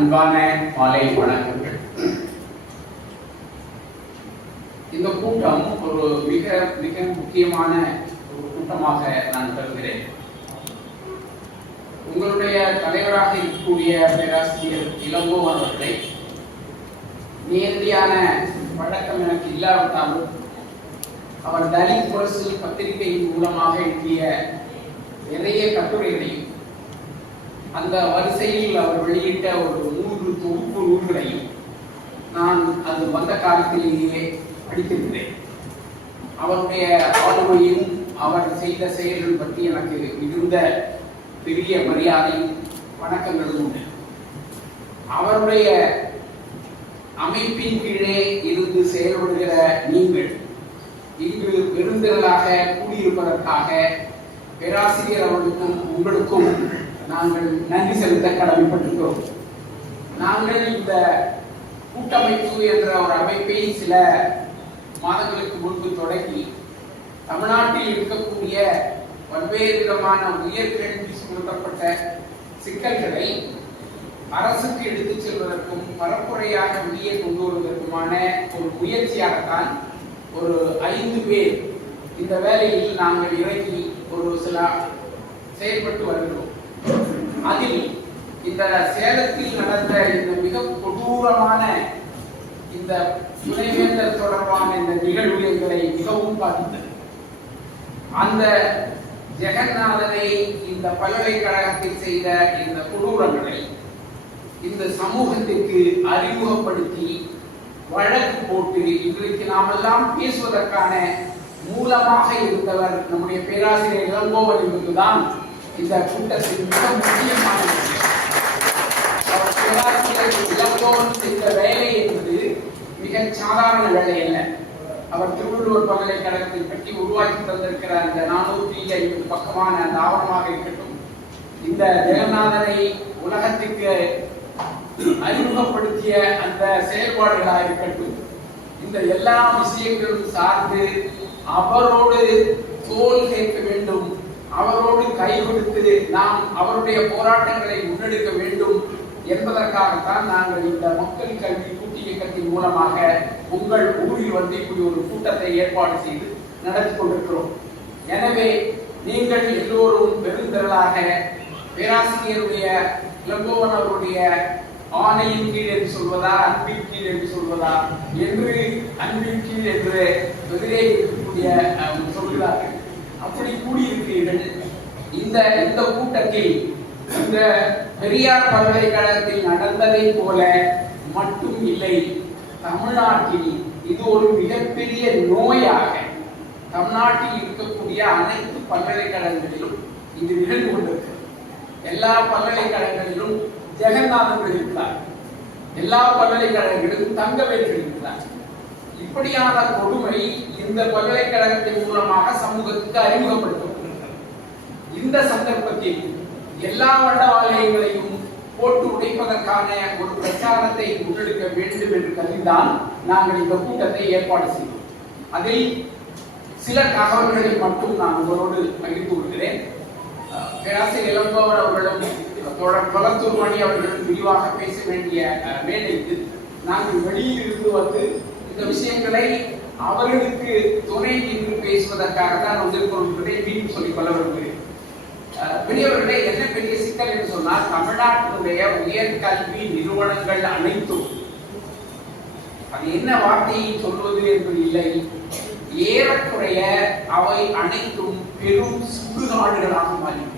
அன்பான மாலை வணக்கங்கள். இந்த கூட்டம் ஒரு மிக மிக முக்கியமான ஒரு கூட்டமாக நான் கருதுகிறேன். உங்களுடைய தலைவராக இருக்கக்கூடிய பேராசிரியர் இளங்கோ அவர்களை நேரடியான பழக்கம் எனக்கு இல்லாவிட்டாலும் அவர் தலித் முரசு பத்திரிகையின் மூலமாக எழுதிய நிறைய கட்டுரைகளையும் அந்த வரிசையில் அவர் வெளியிட்ட ஒரு மூன்று தொகுப்பு நூல்களை நான் அது வந்த காலத்திலேயே படித்திருக்கிறேன். அவருடைய ஆளுமையும் அவர் செய்த செயல்கள் பற்றி எனக்கு மிகுந்த பெரிய மரியாதை வணக்கங்களும் உண்டு. அவருடைய அமைப்பின் கீழே இருந்து செயல்படுகிற நீங்கள் இங்கு பெருந்திரளாக கூடியிருப்பதற்காக பேராசிரியர் அவர்களுக்கும் உங்களுக்கும் நாங்கள் நன்றி செலுத்த கடமைப்பட்டிருக்கிறோம். நாங்கள் இந்த கூட்டமைப்பு என்ற ஒரு அமைப்பை சில மாதங்களுக்கு முன்பு தொடங்கி தமிழ்நாட்டில் இருக்கக்கூடிய பல்வேறு விதமான உயர்கல்வி சுமத்தப்பட்ட சிக்கல்களை அரசுக்கு எடுத்துச் செல்வதற்கும் பரப்புரையாக வெளியே கொண்டு வருவதற்குமான ஒரு முயற்சியாகத்தான் ஒரு ஐந்து பேர் இந்த வேலையில் நாங்கள் இறங்கி ஒரு சில செயல்பட்டு வருகிறோம். அதில் இந்த சேலத்தில் நடந்த இந்த மிக கொடூரமான இந்த துணைவேந்தர் தொடர்பான இந்த நிகழ்வு எங்களை மிகவும் பாதித்தது. அந்த ஜெகநாதனை இந்த பல்கலைக்கழகத்தில் செய்த இந்த கொடூரங்களை இந்த சமூகத்திற்கு அறிமுகப்படுத்தி வழக்கு போட்டு இன்றைக்கு நாமெல்லாம் பேசுவதற்கான மூலமாக இருந்தவர் நம்முடைய பேராசிரியர் இளங்கோவன் என்பதுதான். இந்த கூட்டத்தின் மிக முக்கியமான விஷயம். செய்த வேலை என்பது மிக சாதாரண வேலை அல்ல அவர் திருவள்ளுவர் பல்கலைக்கழகத்தை பற்றி உருவாக்கி தந்திருக்கிற அந்த நானூற்றி ஐம்பது பக்கமான அந்த ஆவணமாக இருக்கட்டும் இந்த ஜெகநாதனை உலகத்துக்கு அறிமுகப்படுத்திய அந்த செயல்பாடுகளாக இருக்கட்டும் இந்த எல்லா விஷயங்களும் சார்ந்து அவரோடு தோல் கேட்க வேண்டும் அவரோடு கை கொடுத்து நாம் அவருடைய போராட்டங்களை முன்னெடுக்க வேண்டும் என்பதற்காகத்தான் நாங்கள் இந்த மக்கள் கல்வி கூட்டு இயக்கத்தின் மூலமாக உங்கள் ஊரில் வந்து இப்படி ஒரு கூட்டத்தை ஏற்பாடு செய்து நடத்தி கொண்டிருக்கிறோம். எனவே நீங்கள் எல்லோரும் பெருந்திரளாக பேராசிரியருடைய இளங்கோவன் அவருடைய ஆணையின் கீழ் என்று சொல்வதா அன்பின் கீழ் என்று சொல்வதா என்று அன்பின் கீழ் என்று எதிரே இருக்கக்கூடிய அஹ், சொல்கிறார்கள். அப்படி கூடியிருக்கிறீர்கள். இந்த இந்த கூட்டத்தில் இந்த பெரியார் பல்கலைக்கழகத்தில் நடந்ததை போல மட்டும் இல்லை தமிழ்நாட்டில் இது ஒரு மிகப்பெரிய நோயாக தமிழ்நாட்டில் இருக்கக்கூடிய அனைத்து பல்கலைக்கழகங்களிலும் இது நிகழ்ந்து கொண்டிருக்கிறது. எல்லா பல்கலைக்கழகங்களிலும் ஜெகநாதன் இருக்கிறார் எல்லா பல்கலைக்கழகங்களிலும் தங்கவேல் இருக்கிறார் இப்படியான கொடுமை இந்த பல்கலைக்கழகத்தின் மூலமாக சமூகத்துக்கு அறிமுகப்படுத்தும் இந்த சந்தர்ப்பத்தில் எல்லா வண்டவாளயங்களையும் போட்டு உடைப்பதற்கான ஒரு பிரச்சாரத்தை முன்னெடுக்க வேண்டும் என்று கருதிதான் நாங்கள் இந்த கூட்டத்தை ஏற்பாடு செய்தோம். அதில் சில தகவல்களை மட்டும் நான் உங்களோடு பகிர்ந்து கொள்கிறேன். பேராசிரியர் இளங்கோவன் அவர்களும் தொடர் மணி அவர்களும் விரிவாக பேச வேண்டிய மேடைக்கு வேலைக்கு நாங்கள் வெளியில் இருந்து வந்து இந்த விஷயங்களை அவர்களுக்கு துணை நின்று பேசுவதற்காக தான் வந்திருக்கிறோம் என்பதை மீண்டும் சொல்லிக் கொள்ள விரும்புகிறேன். பெரியவர்களே என்ன பெரிய சிக்கல் என்று சொன்னால் தமிழ்நாட்டினுடைய உயர்கல்வி நிறுவனங்கள் அனைத்தும் அது என்ன வார்த்தையை சொல்வது என்பது இல்லை. ஏறக்குறைய அவை அனைத்தும் பெரும் சுடுகாடுகளாக மாறின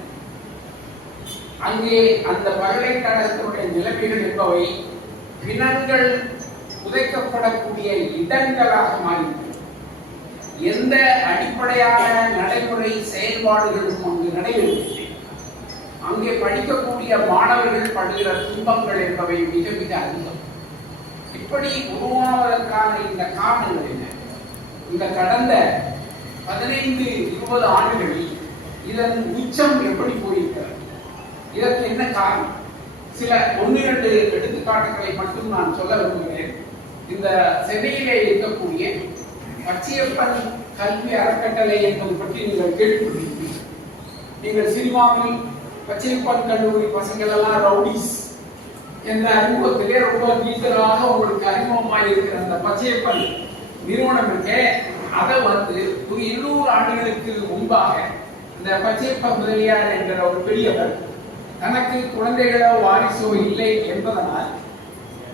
அங்கே அந்த பல்கலைக்கழகத்தினுடைய நிலைமைகள் என்பவை பிணங்கள் புதைக்கப்படக்கூடிய இடங்களாக மாறிவிட்டது. எந்த அடிப்படையான நடைமுறை செயல்பாடுகளும் அங்கு நடைபெறுகிறது அங்கே படிக்கக்கூடிய மாணவர்கள் படுகிற துன்பங்கள் என்பவை மிக மிக அதிகம். இப்படி உருவாவதற்கான இந்த காரணங்கள் என்ன? இந்த கடந்த பதினைந்து இருபது ஆண்டுகளில் இதன் உச்சம் எப்படி போயிருக்கிறது? இதற்கு என்ன காரணம்? சில ஒன்று இரண்டு எடுத்துக்காட்டுகளை மட்டும் நான் சொல்ல விரும்புகிறேன். இந்த சென்னையிலே இருக்கக்கூடிய பச்சையப்பன் கல்வி அறக்கட்டளை என்பது பற்றி நீங்கள் கேள்விப்பட்டிருப்பீர்கள். நீங்கள் சினிமாவில் பச்சையப்பன் கல்லூரி பசங்கள் எல்லாம் ரவுடிஸ் என்ற அறிமுகத்திலே ரொம்ப டீச்சராக உங்களுக்கு அறிமுகமாக இருக்கிற அந்த பச்சையப்பன் நிறுவனம் இருக்கே அதை வந்து ஒரு இருநூறு ஆண்டுகளுக்கு முன்பாக இந்த பச்சையப்பன் முதலியார் என்கிற ஒரு பெரியவர் தனக்கு குழந்தைகளோ வாரிசோ இல்லை என்பதனால்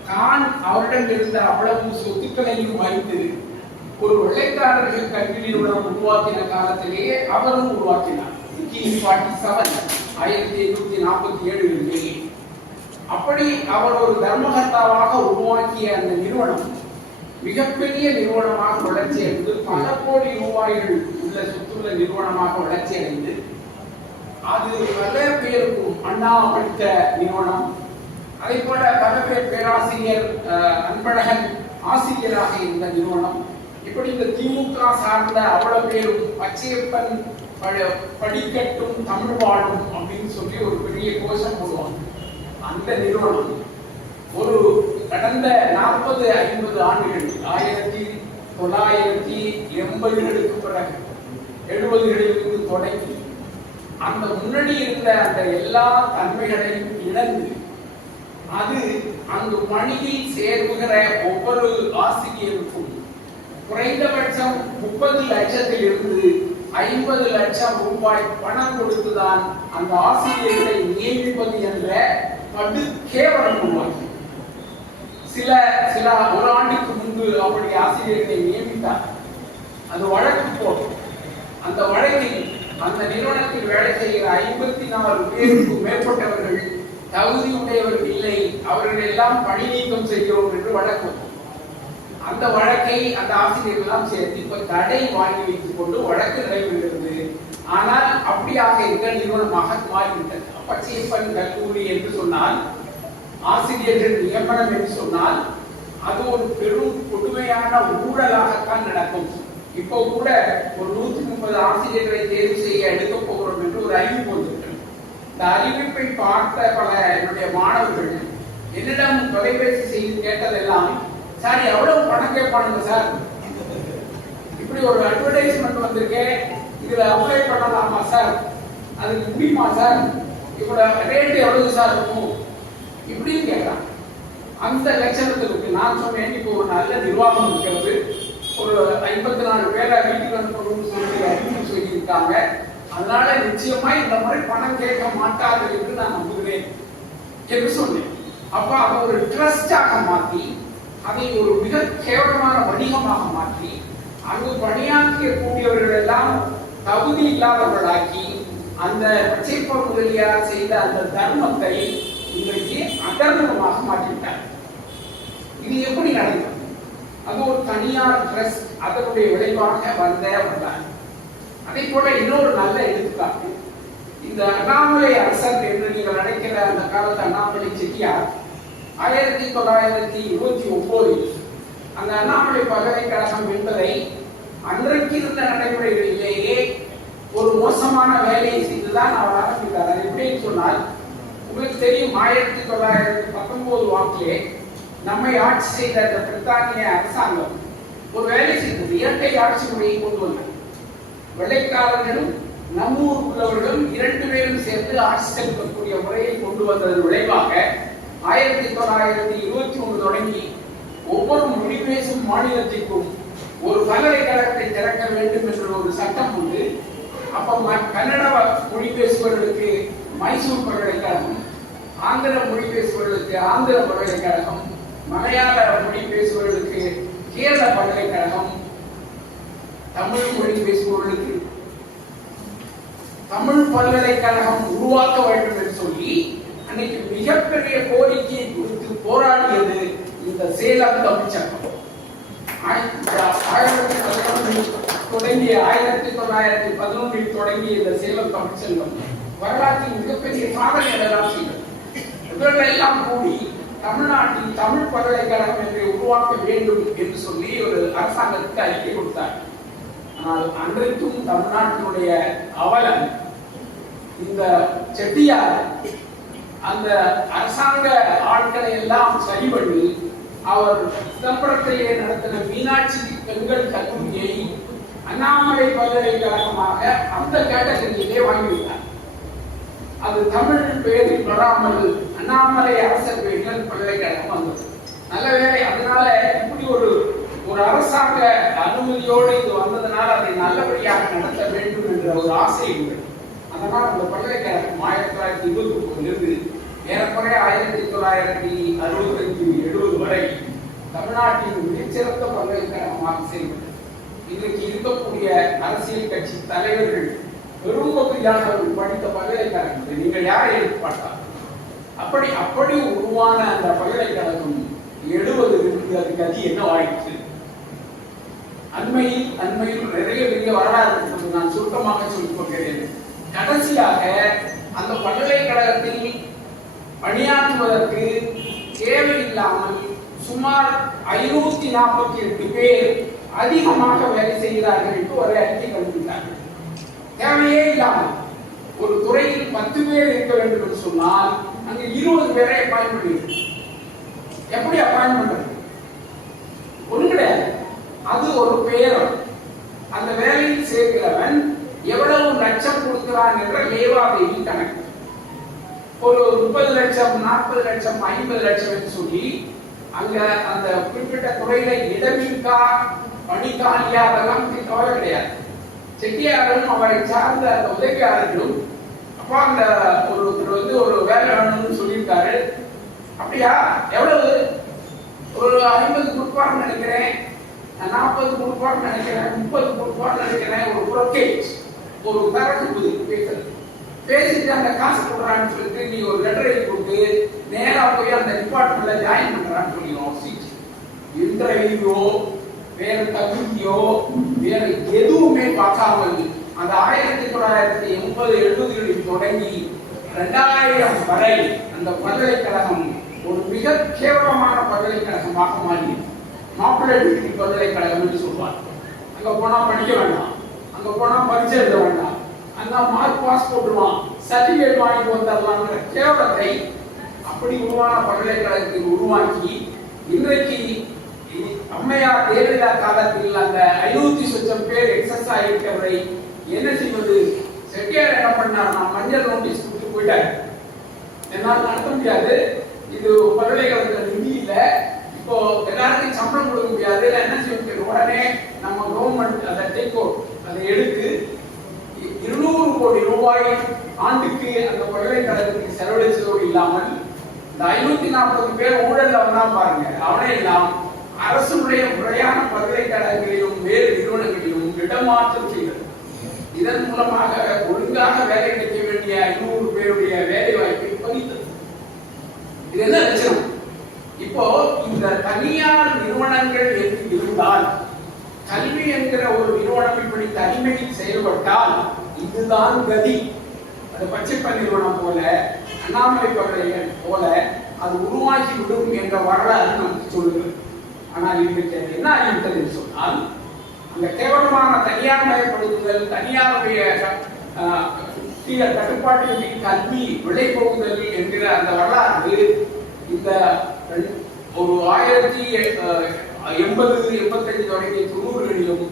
தான் அவரிடம் இருந்த அவ்வளவு சொத்துக்களையும் வைத்து ஒரு வெள்ளைக்காரர்கள் கல்வி நிறுவனம் உருவாக்கின காலத்திலேயே அவரும் உருவாக்கினார். ஆயிரத்தி எண்ணூத்தி நாற்பத்தி ஏழு அப்படி அவர் ஒரு தர்மகர்த்தாவாக உருவாக்கிய அந்த நிறுவனம் மிகப்பெரிய நிறுவனமாக வளர்ச்சி அடைந்து பல கோடி ரூபாய்கள் உள்ள சொத்துள்ள நிறுவனமாக வளர்ச்சி அடைந்து அது பல பேருக்கும் அண்ணா படித்த நிறுவனம் அதே போல பல பேர் பேராசிரியர் அஹ், அன்பழகன் ஆசிரியராக இருந்த நிறுவனம். இப்படி இந்த திமுக சார்ந்த அவ்வளவு பேரும் பச்சையப்பன் படிக்கட்டும் தமிழ் வாழும் அப்படின்னு சொல்லி ஒரு பெரிய கோஷம் போடுவாங்க. அந்த நிறுவனம் ஒரு கடந்த நாற்பது ஐம்பது ஆண்டுகள் ஆயிரத்தி தொள்ளாயிரத்தி எண்பதுகளுக்கு பிறகு எழுபதுகளிலிருந்து தொடங்கி அந்த முன்னாடி இருந்த அந்த எல்லா தன்மைகளையும் இழந்து அது அந்த பணியில் சேருகிற ஒவ்வொரு ஆசிரியருக்கும் குறைந்தபட்சம் முப்பது லட்சத்தில் இருந்து ஐம்பது லட்சம் ரூபாய் பணம் கொடுத்துதான் அந்த ஆசிரியர்களை நியமிப்பது என்ற படு கேவலம் உருவாக்கி. சில சில ஒரு ஆண்டுக்கு முன்பு அப்படி ஆசிரியர்களை நியமித்தார். அது வழக்கு போடும் அந்த வழக்கில் அந்த நிறுவனத்தில் வேலை செய்கிற ஐம்பத்தி நாலு பேருக்கும் மேற்பட்டவர்கள் தகுதி உடையவர் இல்லை. அவர்கள் எல்லாம் பணி நீக்கம் செய்கிறோம் என்று வழக்கு. அந்த வழக்கை அந்த ஆசிரியர்கள் எல்லாம் சேர்த்து இப்ப தடை வாங்கி வைத்துக் கொண்டு வழக்கு நடைபெறுகிறது. ஆனால் அப்படியாக இருக்க நிறுவனமாக மாறிவிட்டது. பச்சையப்பன் கல்லூரி என்று சொன்னால் ஆசிரியர்கள் நியமனம் என்று சொன்னால் அது ஒரு பெரும் கொடுமையான ஊழலாகத்தான் நடக்கும். இப்போ கூட ஒரு நூத்தி முப்பது ஆசிரியர்களை தேர்வு செய்ய எடுக்க போகிறோம் என்று ஒரு அறிவிப்பு இந்த அறிவிப்பை பார்த்த பல என்னுடைய மாணவர்கள் என்னிடம் தொலைபேசி செய்து கேட்டதெல்லாம் சார் எவ்வளவு பணம் கேட்பானுங்க சார்? இப்படி ஒரு அட்வர்டைஸ்மெண்ட் வந்திருக்கேன் இதுல அப்ளை பண்ணலாமா சார்? அதுக்கு முடியுமா சார்? இப்போ ரேட் எவ்வளவு சார் இருக்கும்? இப்படின்னு கேட்கறான். அந்த லட்சணத்திற்கு நான் சொன்னேன் இப்போ ஒரு நல்ல நிர்வாகம் இருக்கிறது. ஒரு ஐம்பத்தி நாலு பேரை வீட்டுக்கு அனுப்பணும்னு சொல்லி அறிவிப்பு சொல்லியிருக்காங்க. அதனால நிச்சயமா இந்த முறை பணம் கேட்க மாட்டார்கள் என்று நான் நம்புகிறேன் என்று சொன்னேன். அப்ப அதை ஒரு ட்ரஸ்டாக மாற்றி அதை ஒரு மிக கேவலமான வணிகமாக மாற்றி அங்கு பணியாற்றிய கூடியவர்கள் எல்லாம் தகுதி இல்லாதவர்களாக்கி அந்த பச்சைப்ப முதலியார் செய்த அந்த தர்மத்தை இன்றைக்கு அதர்மமாக மாற்றிவிட்டார். இது எப்படி நடந்தது? அது ஒரு தனியார் ட்ரஸ்ட் அதனுடைய விளைவாக வந்த வந்தார். அதே போல இன்னொரு நல்ல எடுத்துக்காட்டு இந்த அண்ணாமலை அரசர் என்று நீங்கள் நினைக்கிற அந்த காலத்து அண்ணாமலை செட்டியார் ஆயிரத்தி தொள்ளாயிரத்தி இருபத்தி ஒன்பதில் அந்த அண்ணாமலை பல்கலைக்கழகம் என்பதை அன்றைக்கு இருந்த நடைமுறைகளிலேயே ஒரு மோசமான வேலையை செய்துதான் அவர் ஆரம்பித்தார். அது எப்படின்னு சொன்னால் உங்களுக்கு தெரியும் ஆயிரத்தி தொள்ளாயிரத்தி பத்தொன்பது வாக்கிலே நம்மை ஆட்சி செய்த அந்த பிரித்தானிய அரசாங்கம் ஒரு வேலை செய்தது இயற்கை ஆட்சி முறையை கொண்டு வந்தார் வெள்ளைக்காரர்களும் நம்மூர் உள்ளவர்களும் இரண்டு பேரும் சேர்ந்து ஆட்சி செலுத்தக்கூடிய முறையை கொண்டு வந்ததன் விளைவாக ஆயிரத்தி தொள்ளாயிரத்தி இருபத்தி ஒன்று தொடங்கி ஒவ்வொரு மொழி பேசும் மாநிலத்திற்கும் ஒரு பல்கலைக்கழகத்தை திறக்க வேண்டும் என்ற ஒரு சட்டம் உண்டு. அப்ப ம- கன்னட மொழி பேசுபவர்களுக்கு மைசூர் பல்கலைக்கழகம் ஆந்திர மொழி பேசுபவர்களுக்கு ஆந்திர பல்கலைக்கழகம் மலையாள மொழி பேசுபவர்களுக்கு கேரள பல்கலைக்கழகம் தமிழ் மொழி பேசுபவர்களுக்கு தமிழ் பல்கலைக்கழகம் உருவாக்க வேண்டும் என்று சொல்லி அன்னைக்கு மிகப்பெரிய கோரிக்கையை குறித்து போராடியது இந்த சேலம் தமிழ்ச்சங்கம். ஆயிரத்தி தொடங்கிய ஆயிரத்தி தொள்ளாயிரத்தி பதினொன்றில் தொடங்கிய இந்த சேலம் தமிழ்ச்சங்கம் வரலாற்றில் மிகப்பெரிய சாதனைகள் எல்லாம் செய்தது. இவர்கள் எல்லாம் கூடி தமிழ்நாட்டில் தமிழ் பல்கலைக்கழகம் என்று உருவாக்க வேண்டும் என்று சொல்லி ஒரு அரசாங்கத்துக்கு அறிக்கை கொடுத்தார் ஆனால் அன்றைக்கும் தமிழ்நாட்டினுடைய அவலம் இந்த செட்டியார் அந்த அரசாங்க ஆட்களை எல்லாம் சரி பண்ணி அவர் சிதம்பரத்திலே நடத்தின மீனாட்சி பெண்கள் கல்லூரியை அண்ணாமலை பல்கலைக்கழகமாக அந்த கேட்டகரியிலே வாங்கிவிட்டார். அது தமிழ் பெயரில் வராமல் அண்ணாமலை அரசர் பெண்கள் பல்கலைக்கழகம் வந்தது. நல்ல வேலை அதனால ஒரு அரசாங்க அனுமதியோடு இது வந்ததுனால அதை நல்லபடியாக நடத்த வேண்டும் என்ற ஒரு ஆசை உண்டு. அதனால் அந்த பல்கலைக்கழகம் ஆயிரத்தி தொள்ளாயிரத்தி இருபத்தி ஒன்பதிலிருந்து ஏறக்குறைய ஆயிரத்தி தொள்ளாயிரத்தி அறுபத்தஞ்சு எழுபது வரை தமிழ்நாட்டின் மிகச்சிறந்த பல்கலைக்கழகமாக செயல்பட்டது. இன்றைக்கு இருக்கக்கூடிய அரசியல் கட்சி தலைவர்கள் பெரும்பகுதியானவர்கள் படித்த பல்கலைக்கழகம் நீங்கள் யாரை எதிர்பார்த்தார் அப்படி அப்படி உருவான அந்த பல்கலைக்கழகம் எழுபதிலிருந்து அது கதி என்னவாயிற்று அண்மையில் அண்மையில் நிறைய பெரிய வரலாறு இருக்கிறது நான் சுருக்கமாக சொல்லிக் கொள்கிறேன். கடைசியாக அந்த பல்கலைக்கழகத்தில் பணியாற்றுவதற்கு தேவையில்லாமல் சுமார் ஐநூத்தி நாற்பத்தி எட்டு பேர் அதிகமாக வேலை செய்கிறார்கள் என்று ஒரு அறிக்கை கண்டுபிடித்தார்கள் தேவையே இல்லாமல் ஒரு துறையில் பத்து பேர் இருக்க வேண்டும் என்று சொன்னால் அங்க இருபது பேரை அப்பாயின் பண்ணிருக்கு எப்படி அப்பாயின் பண்றது? ஒண்ணு கிடையாது. அது ஒரு பேரம் அந்த வேலையில் சேர்க்கிறவன் எவ்வளவு லட்சம் கொடுக்கிறான் என்ற லேவாதேவி கணக்கு. ஒரு முப்பது லட்சம் நாற்பது லட்சம் ஐம்பது லட்சம் என்று சொல்லி அங்க அந்த குறிப்பிட்ட துறையில இடமிக்கா பணிக்காலியா அதெல்லாம் கவலை கிடையாது. செட்டியாரும் அவரை சார்ந்த அந்த உதவியாளர்களும் அப்பா அந்த ஒரு ஒருத்தர் வந்து ஒரு வேலை வேணும்னு சொல்லியிருக்காரு. அப்படியா? எவ்வளவு? ஒரு ஐம்பது கொடுப்பார்னு நினைக்கிறேன். நாற்பது கொடுப்பார்னு நினைக்கிறேன் முப்பது கொடுப்பார்னு நினைக்கிறேன் ஒரு புரோக்கேஜ் ஒரு தரகு பதில் பேசுறது பேசிட்டு அந்த காசு போடுறான்னு சொல்லிட்டு நீ ஒரு லெட்டர் எழுதி கொடுத்து நேரா போய் அந்த டிபார்ட்மெண்ட்ல ஜாயின் பண்றான்னு சொல்லிடுவோம் சீட். இன்டர்வியூ வேற தகுதியோ வேற எதுவுமே பார்க்காமல் அந்த ஆயிரத்தி தொள்ளாயிரத்தி எண்பது எழுபதுகளில் தொடங்கி ரெண்டாயிரம் வரை அந்த பல்கலைக்கழகம் ஒரு மிக கேவலமான பல்கலைக்கழகமாக மாறியது. மாப்பிள்ளை டிகிரி பல்கலைக்கழகம் என்று சொல்வார் அங்க போனா படிக்க வேண்டாம். அங்க போனா பரிச்சை எழுத வேண்டாம். அங்க மார்க் பாஸ் போட்டுருவான். சர்டிபிகேட் வாங்கிட்டு வந்துடலாம்ங்கிற கேவலத்தை அப்படி உருவான பல்கலைக்கழகத்தை உருவாக்கி இன்றைக்கு அம்மையார் தேவையில்லா காலத்தில் அந்த ஐநூத்தி சொச்சம் பேர் எக்ஸஸ் ஆகியிருக்கிறவரை என்ன செய்வது? செட்டியார் என்ன பண்ணார் நான் மஞ்சள் நோட்டீஸ் கொடுத்து போயிட்டேன் என்னால் நடத்த முடியாது. இது பல்கலைக்கழகத்தில் நிதி இல்ல இப்போ எல்லாருக்கும் அதுல என்ன செய்ய உடனே நம்ம கவர்மெண்ட் அதை டேக் அதை எடுத்து இருநூறு கோடி ரூபாய் ஆண்டுக்கு அந்த பல்கலைக்கழகத்துக்கு செலவழிச்சதோடு இல்லாமல் இந்த ஐநூத்தி நாற்பது பேர் ஊழல் அவனா பாருங்க. அவனே எல்லாம் அரசுடைய முறையான பல்கலைக்கழகங்களிலும் வேறு நிறுவனங்களிலும் இடமாற்றம் செய்தது. இதன் மூலமாக ஒழுங்காக வேலை கிடைக்க வேண்டிய ஐநூறு பேருடைய வேலை வாய்ப்பை பறித்தது இது என்ன லட்சணம்? இப்போ இந்த தனியார் நிறுவனங்கள் என்று இருந்தால் கல்வி என்கிற ஒரு நிறுவனம் இப்படி தனிமையில் செயல்பட்டால் இதுதான் கதி. அது பச்சைப்ப நிறுவனம் போல அண்ணாமலை பல்கலைகள் போல அது உருவாக்கி விடும் என்ற வரலாறு நமக்கு சொல்லுகிறது. ஆனால் இன்றைக்கு அது என்ன ஆகிவிட்டது என்று சொன்னால் அந்த கேவலமான தனியார் மயப்படுத்துதல் தனியாருடைய ஆஹ், கட்டுப்பாட்டின் கல்வி விலை போகுதல் என்கிற அந்த வரலாறு இந்த ஒரு ஆயிரத்தி எண்பது எண்பத்தஞ்சு தொடங்கிய தொண்ணூறுகளிலும்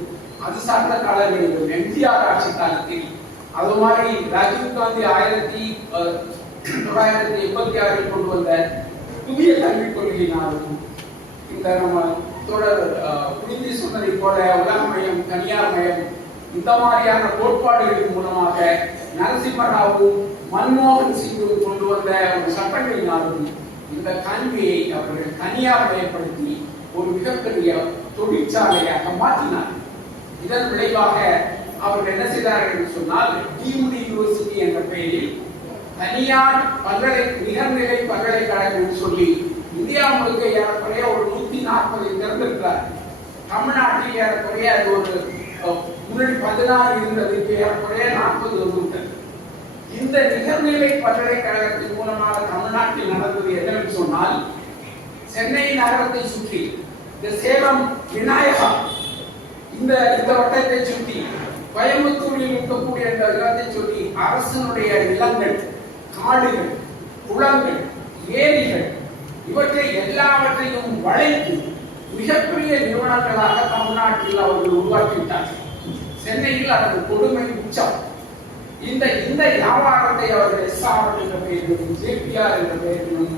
அது சார்ந்த காலங்களிலும் எம்ஜிஆர் ஆட்சி காலத்தில் அது மாதிரி ராஜீவ் காந்தி ஆயிரத்தி தொள்ளாயிரத்தி எண்பத்தி ஆறில் கொண்டு வந்த புதிய கல்விக் கொள்கையினாலும் இந்த நம்ம தொடர் அஹ், புரிந்து சொன்னதை போல உலகமயம் தனியார் மையம் இந்த மாதிரியான கோட்பாடுகளின் மூலமாக நரசிம்மராவும் மன்மோகன் சிங்கும் கொண்டு வந்த ஒரு சட்டங்களினாலும் இந்த கல்வியை அவர்கள் தனியார் மயப்படுத்தி ஒரு மிகப்பெரிய தொழிற்சாலையாக மாற்றினார்கள். இதன் விளைவாக அவர்கள் என்ன செய்தார்கள் என்று சொன்னால் டீம்டு யூனிவர்சிட்டி என்ற பெயரில் தனியார் பல்கலை நிகர்நிலை பல்கலைக்கழகம் என்று சொல்லி இந்தியா முழுக்க ஏறக்குறைய ஒரு நூத்தி நாற்பது திறந்திருக்கிறார். தமிழ்நாட்டில் ஏறக்குறைய அது ஒரு முன்னாடி பதினாறு இருந்தது இப்ப ஏறக்குறைய இந்த நிகர்நிலை பல்கலைக்கழகத்தின் மூலமாக தமிழ்நாட்டில் நடந்தது என்னவென்று சொன்னால் சென்னை நகரத்தை சுற்றி இந்த சேலம் விநாயகா இந்த இந்த வட்டத்தை சுற்றி கோயம்புத்தூரில் இருக்கக்கூடிய இந்த இடத்தை சுற்றி அரசனுடைய நிலங்கள் காடுகள் குளங்கள் ஏரிகள் இவற்றை எல்லாவற்றையும் வளைத்து மிகப்பெரிய நிறுவனங்களாக தமிழ்நாட்டில் அவர்கள் உருவாக்கிவிட்டார்கள். சென்னையில் அதற்கு கொடுமை உச்சம். இந்த இந்த வியாபாரத்தை அவர்கள் எஸ்ஆர் என்ற பெயரிலும் ஜேபிஆர் என்ற பெயரிலும்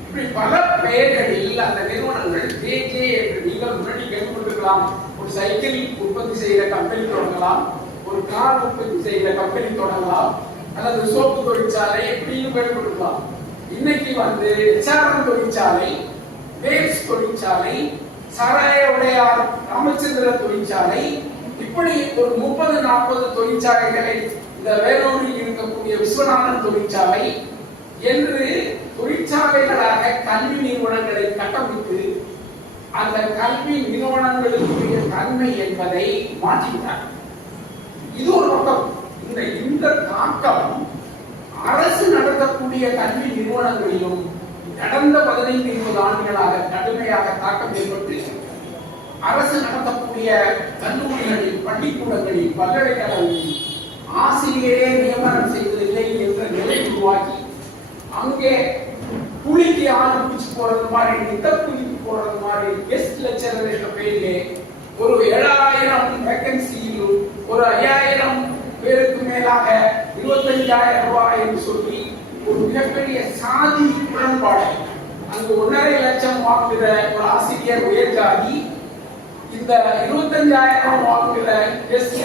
இப்படி பல பெயர்களில் அந்த நிறுவனங்கள் ஜே ஜே என்று நீங்கள் முன்னாடி கேட்டுக்கொண்டிருக்கலாம் ஒரு சைக்கிள் உற்பத்தி செய்கிற கம்பெனி தொடங்கலாம் ஒரு கார் உற்பத்தி செய்கிற கம்பெனி தொடங்கலாம் அல்லது சோப்பு தொழிற்சாலை எப்படின்னு கேட்டுக்கொண்டிருக்கலாம் இன்னைக்கு வந்து எச்ஆர்எம் தொழிற்சாலை வேவ்ஸ் தொழிற்சாலை சாராய உடையார் ராமச்சந்திர தொழிற்சாலை இப்படி ஒரு முப்பது நாற்பது தொழிற்சாலைகளை இந்த வேலூரில் இருக்கக்கூடிய விஸ்வநாதன் தொழிற்சாலை என்று தொழிற்சாலைகளாக கல்வி நிறுவனங்களை கட்டமைத்து அந்த கல்வி நிறுவனங்களுக்குரிய தன்மை என்பதை மாற்றிவிட்டார். இது ஒரு பக்கம் இந்த இந்த தாக்கம் அரசு நடத்தக்கூடிய கல்வி நிறுவனங்களிலும் கடந்த பதினைந்து இருபது ஆண்டுகளாக கடுமையாக தாக்கம் ஏற்பட்டு அரசு நடத்தக்கூடிய கல்லூரிகளில் பள்ளிக்கூடங்களில் பல்கலைக்கழகங்களில் ஆசிரியரே நியமனம் செய்வதில்லை என்ற நிலை உருவாக்கி அங்கே புளிக்கு ஆள் பிடிச்சு போறது மாதிரி நித்த புலிக்கு போறது மாதிரி கெஸ்ட் லெக்சரர் என்ற பெயரிலே ஒரு ஏழாயிரம் வேகன்சியில் ஒரு ஐயாயிரம் பேருக்கு மேலாக இருபத்தஞ்சாயிரம் ரூபாய் என்று சொல்லி ஒரு மிகப்பெரிய சாதி உடன்பாடு அங்கு ஒன்றரை லட்சம் வாங்குகிற ஒரு ஆசிரியர் உயர் ஜாதி இந்த இருபத்தஞ்சாயிரம் வாங்குகிற கெஸ்ட்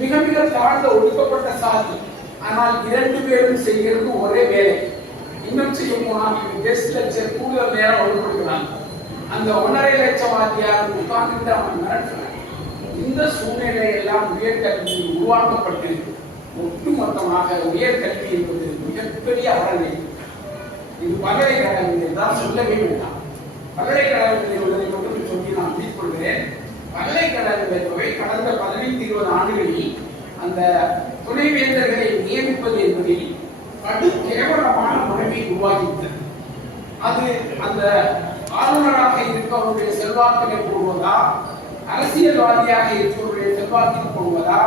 மிக மிக தாழ்ந்த ஒடுக்கப்பட்ட சாதி. ஆனால் இரண்டு பேரும் செய்கிறது ஒரே வேலை. இன்னும் செய்ய போனால் கெஸ்ட் லெக்சர் கூடுதல் நேரம் ஒதுக்கப்படுகிறான் அந்த ஒன்றரை லட்சம் வாத்தியார் உட்கார்ந்து அவன் மிரட்டுறான். இந்த சூழ்நிலை எல்லாம் உயர்கல்வியில் உருவாக்கப்பட்டு ஒட்டுமொத்தமாக உயர்கல்வி என்பது மிகப்பெரிய அவரலை இது பல்கலைக்கழகங்கள் தான் சொல்லவே வேண்டாம். பல்கலைக்கழகத்தில் உள்ளதை மட்டும் சொல்லி நான் முடித்துக்கொள்கிறேன் கடந்த பதினைந்து இருபது ஆண்டுகளில் அந்த துணைவேந்தர்களை நியமிப்பது என்பதில் கடு கேவலமான முறைமை உருவாகிவிட்டது. அது அந்த ஆளுநராக இருக்கவருடைய செல்வாக்கினை போடுவதா அரசியல்வாதியாக இருக்கவருடைய செல்வாக்கில் போடுவதா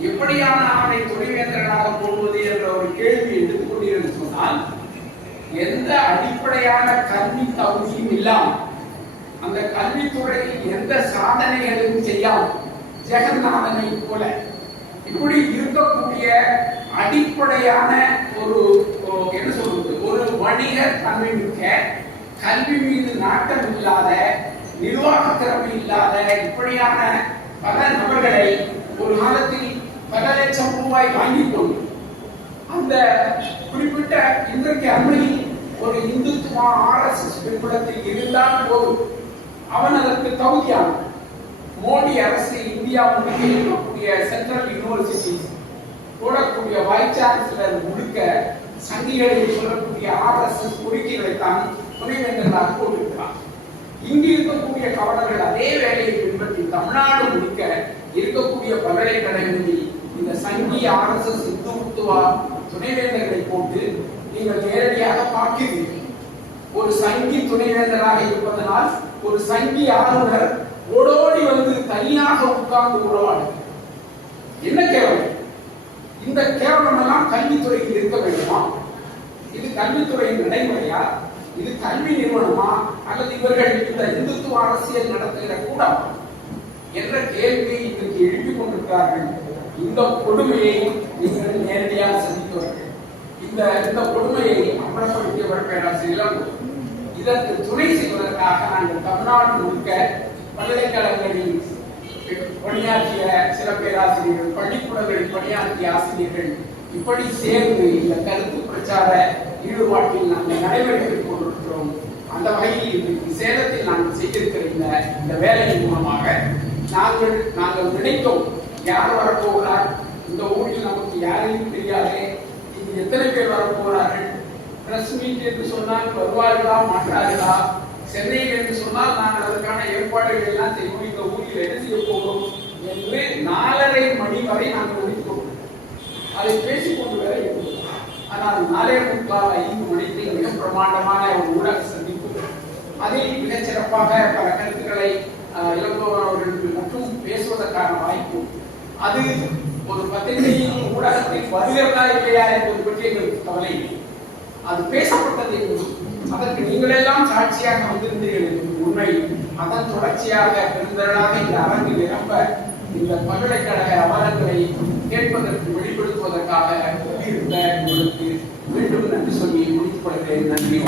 எப்படியான அவனை துணைவேந்தர்களாக போடுவது என்ற ஒரு கேள்வி எடுத்துக்கொண்டீர்கள் சொன்னால் எந்த அடிப்படையான கல்வி தகுதியும் இல்லாமல் அந்த கல்வித்துறையில் எந்த சாதனைகளையும் செய்யாமல் ஜெகநாதனை போல. இப்படி இருக்கக்கூடிய அடிப்படையான ஒரு என்ன சொல்றது? ஒரு வணிக தன்மை மிக்க கல்வி மீது நாட்டம் இல்லாத நிர்வாக திறமை இல்லாத இப்படியான பல நபர்களை ஒரு காலத்தில் பல லட்சம் ரூபாய் வாங்கி கொண்டு அந்த குறிப்பிட்ட இன்றைக்கு அண்மையில் ஒரு இந்துத்துவ ஆர்எஸ்எஸ் பின்புலத்தில் இருந்தால் போதும். அவன் அதற்கு தகுதியான மோடி அரசு இந்தியா முழுக்க இருக்கக்கூடிய சென்ட்ரல் யூனிவர்சிட்டிஸ் போடக்கூடிய வைஸ் சான்சலர் முழுக்க சங்கிகளில் சொல்லக்கூடிய ஆர்எஸ்எஸ் கோரிக்கைகளை தான் துணைவேந்தர்களாக போட்டிருக்கிறார். இங்கு இருக்கக்கூடிய கவர்னர்கள் அதே வேலையை பின்பற்றி தமிழ்நாடு முழுக்க இருக்கக்கூடிய பல்கலைக்கழகங்களில் இந்த சங்கி ஆர்எஸ்எஸ் இந்துத்துவா துணைவேந்தர்களை போட்டு நீங்கள் நேரடியாக பார்க்கிறீர்கள். ஒரு சங்கி துணைவேந்தராக இருப்பதனால் ஒரு சங்கி ஆளுநர் ஓடோடி வந்து தனியாக உட்கார்ந்து உறவாடு. என்ன கேவலம்? இந்த கேவலம் எல்லாம் கல்வித்துறையில் இருக்க வேண்டுமா? இது கல்வித்துறையின் நடைமுறையா? இது கல்வி நிறுவனமா? அல்லது இவர்கள் இந்த இந்துத்துவ அரசியல் நடத்துகிற கூடம் என்ற கேள்வியை இன்றைக்கு எழுப்பிக் கொண்டிருக்கிறார்கள். இந்த கொடுமையை நீங்கள் நேரடியாக சந்தித்தவர்கள் இந்த இந்த கொடுமையை அமலப்படுத்தியவர் பேராசிரியர் இதற்கு துணை செய்வதற்காக நாங்கள் தமிழ்நாடு முழுக்க பல்கலைக்கழகங்களில் பணியாற்றிய சில பேராசிரியர்கள் பள்ளிக்கூடங்களில் பணியாற்றிய ஆசிரியர்கள் இப்படி சேர்ந்து இந்த கருத்து பிரச்சார ஈடுபாட்டில் நாங்கள் நடைமுறைப்படுத்திக் கொண்டிருக்கிறோம். அந்த வகையில் இன்றைக்கு சேலத்தில் நாங்கள் செய்திருக்கிற இந்த இந்த வேலையின் மூலமாக நாங்கள் நாங்கள் நினைத்தோம். யார் வரப்போகிறார்? இந்த ஊரில் நமக்கு யாரையும் தெரியாது. இங்கு எத்தனை பேர் வரப்போகிறார்கள்? பிரஸ் மீட் என்று சொன்னால் வருவார்களா மாட்டார்களா? சென்னையில் என்று சொன்னால் நாங்கள் அதற்கான ஏற்பாடுகள் எல்லாம் செய்வோம் இந்த ஊரில் என்ன செய்ய போகிறோம் என்று நாலரை மணி வரை நாங்கள் ஒழித்தோம். அதை பேசிக்கொண்டு வர ஆனால் நாலே முக்கால் ஐந்து மணிக்கு மிக பிரமாண்டமான ஒரு ஊடக சந்திப்பு. அதில் மிகச் சிறப்பாக பல கருத்துக்களை அஹ், இளங்கோவன் மட்டும் பேசுவதற்கான வாய்ப்பு. அது ஒரு பத்திரிகையின் ஊடகத்தில் வருகிறதா இல்லையா என்பது பற்றி எங்களுக்கு கவலை இல்லை. அது பேசப்பட்டது அதற்கு நீங்களெல்லாம் சாட்சியாக வந்திருந்தீர்கள் என்பது உண்மை. அதன் தொடர்ச்சியாக பெருந்தரலாக இந்த அரங்கு நிரம்ப இந்த பல்கலைக்கழக அவலங்களை கேட்பதற்கு வெளிப்படுத்துவதற்காக இருந்த உங்களுக்கு மீண்டும் நன்றி சொல்லி முடித்துக் கொள்கிறேன். நன்றி.